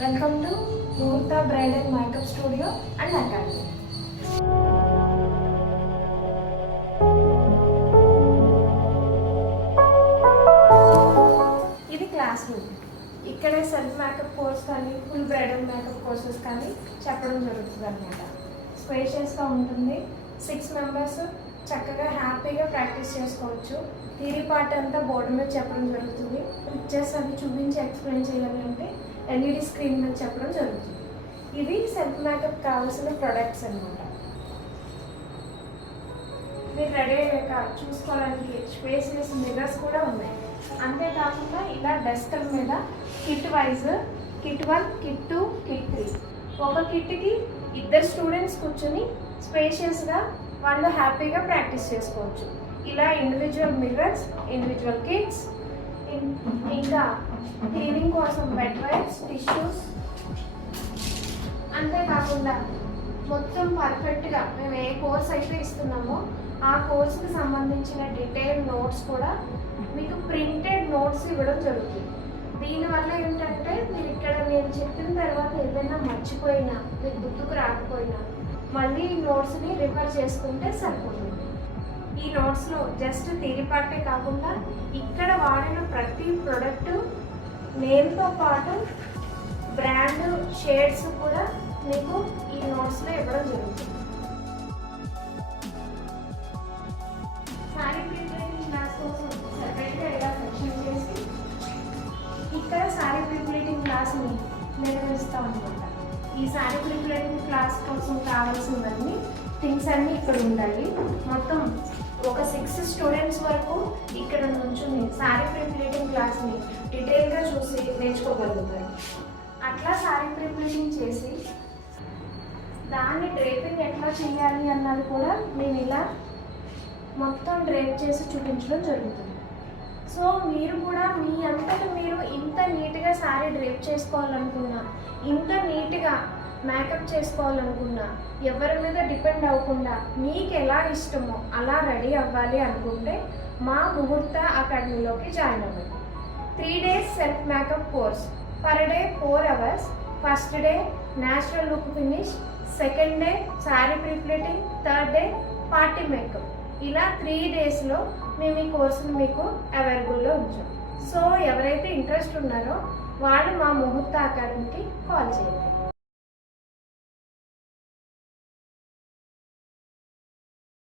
Welcome to ముహూర్త bridal makeup studio and academy. ఇది class room. ఇక్కడే సెల్ఫ్ మేకప్ కోర్స్ కానీ ఫుల్ బ్రైడల్ మేకప్ కోర్సెస్ కానీ చెప్పడం జరుగుతుంది అనమాట. స్పేషియస్గా ఉంటుంది. 6 మెంబర్స్ చక్కగా హ్యాపీగా ప్రాక్టీస్ చేసుకోవచ్చు. థియరీ పార్ట్ అంతా బోర్డు మీద చెప్పడం జరుగుతుంది. పిక్చర్స్ అవి చూపించి ఎక్స్ప్లెయిన్ చేయాలి అంటే ఎల్ఈడి స్క్రీన్ మీద చెప్పడం జరుగుతుంది. ఇవి సెల్ఫ్ మేకప్ కావాల్సిన ప్రొడక్ట్స్ అనమాట. మీరు రెడీ అయ్యాక చూసుకోవడానికి స్పేసియస్ మిర్రర్స్ కూడా ఉన్నాయి. అంతేకాకుండా ఇలా డెస్క్ల మీద kit wise kit 1, kit 2, kit 3 ఒక కిట్కి 2 స్టూడెంట్స్ కూర్చొని స్పేషియస్గా వాళ్ళు హ్యాపీగా ప్రాక్టీస్ చేసుకోవచ్చు. ఇలా ఇండివిజువల్ మిర్రర్స్, ఇండివిజువల్ కిట్స్, ఇంకా క్లీనింగ్ కోసం బెడ్ వైప్స్, టిష్యూస్, అంతేకాకుండా మొత్తం పర్ఫెక్ట్గా మేము ఏ కోర్స్ అయితే ఇస్తున్నామో ఆ కోర్స్కి సంబంధించిన డీటెయిల్ నోట్స్ కూడా మీకు ప్రింటెడ్ నోట్స్ ఇవ్వడం జరుగుతుంది. దీనివల్ల ఏంటంటే మీరు ఇక్కడ నేను చెప్పిన తర్వాత ఏదైనా మర్చిపోయినా మీకు గుర్తుకు రాకపోయినా మళ్ళీ ఈ నోట్స్ని రిఫర్ చేసుకుంటే సరిపోతుంది. ఈ నోట్స్లో జస్ట్ థియరీ పార్టే కాకుండా ఇక్కడ వాడిన ప్రతి ప్రోడక్ట్ నేమ్తో పాటు బ్రాండ్ షేడ్స్ కూడా మీకు ఈ నోట్స్లో ఇవ్వడం జరుగుతుంది. శారీ ప్రిప్లేటింగ్ క్లాస్ కోసం సెపరేట్గా ఇలా సెక్షన్ చేసి ఇక్కడ శారీ ప్రిప్లేటింగ్ క్లాస్ని నిర్వహిస్తాం అనమాట. ఈ శారీ ప్రిప్లేటింగ్ క్లాస్ కోసం కావాల్సినవన్నీ థింగ్స్ అన్నీ ఇక్కడ ఉండాలి. మొత్తం ఒక 6 స్టూడెంట్స్ వరకు ఇక్కడ నుంచుని శారీ ప్రిప్లేటింగ్ క్లాస్ని డీటెయిల్గా చూసి నేర్చుకోగలుగుతారు. అట్లా శారీ ప్రిప్లేటింగ్ చేసి దాన్ని డ్రేపింగ్ ఎట్లా చేయాలి అన్నది కూడా నేను ఇలా మొత్తం డ్రేప్ చేసి చూపించడం జరుగుతుంది. సో మీరు కూడా మీ అంతటా మీరు ఇంత నీట్గా శారీ డ్రేప్ చేసుకోవాలనుకున్నా, ఇంత నీట్గా మేకప్ చేసుకోవాలనుకున్నా, ఎవరి మీద డిపెండ్ అవ్వకుండా మీకు ఎలా ఇష్టమో అలా రెడీ అవ్వాలి అనుకుంటే మా ముహూర్త అకాడమీలోకి జాయిన్ అవ్వండి. 3 days self makeup course. Per day 4 hours. First day natural look finish, second day sari prepleating, third day party makeup. ఇలా 3 daysలో మేము ఈ కోర్సును మీకు అవైలబుల్లో ఉంచాం. సో ఎవరైతే ఇంట్రెస్ట్ ఉన్నారో వాళ్ళు మా ముహూర్త అకాడమీకి కాల్ చేయండి.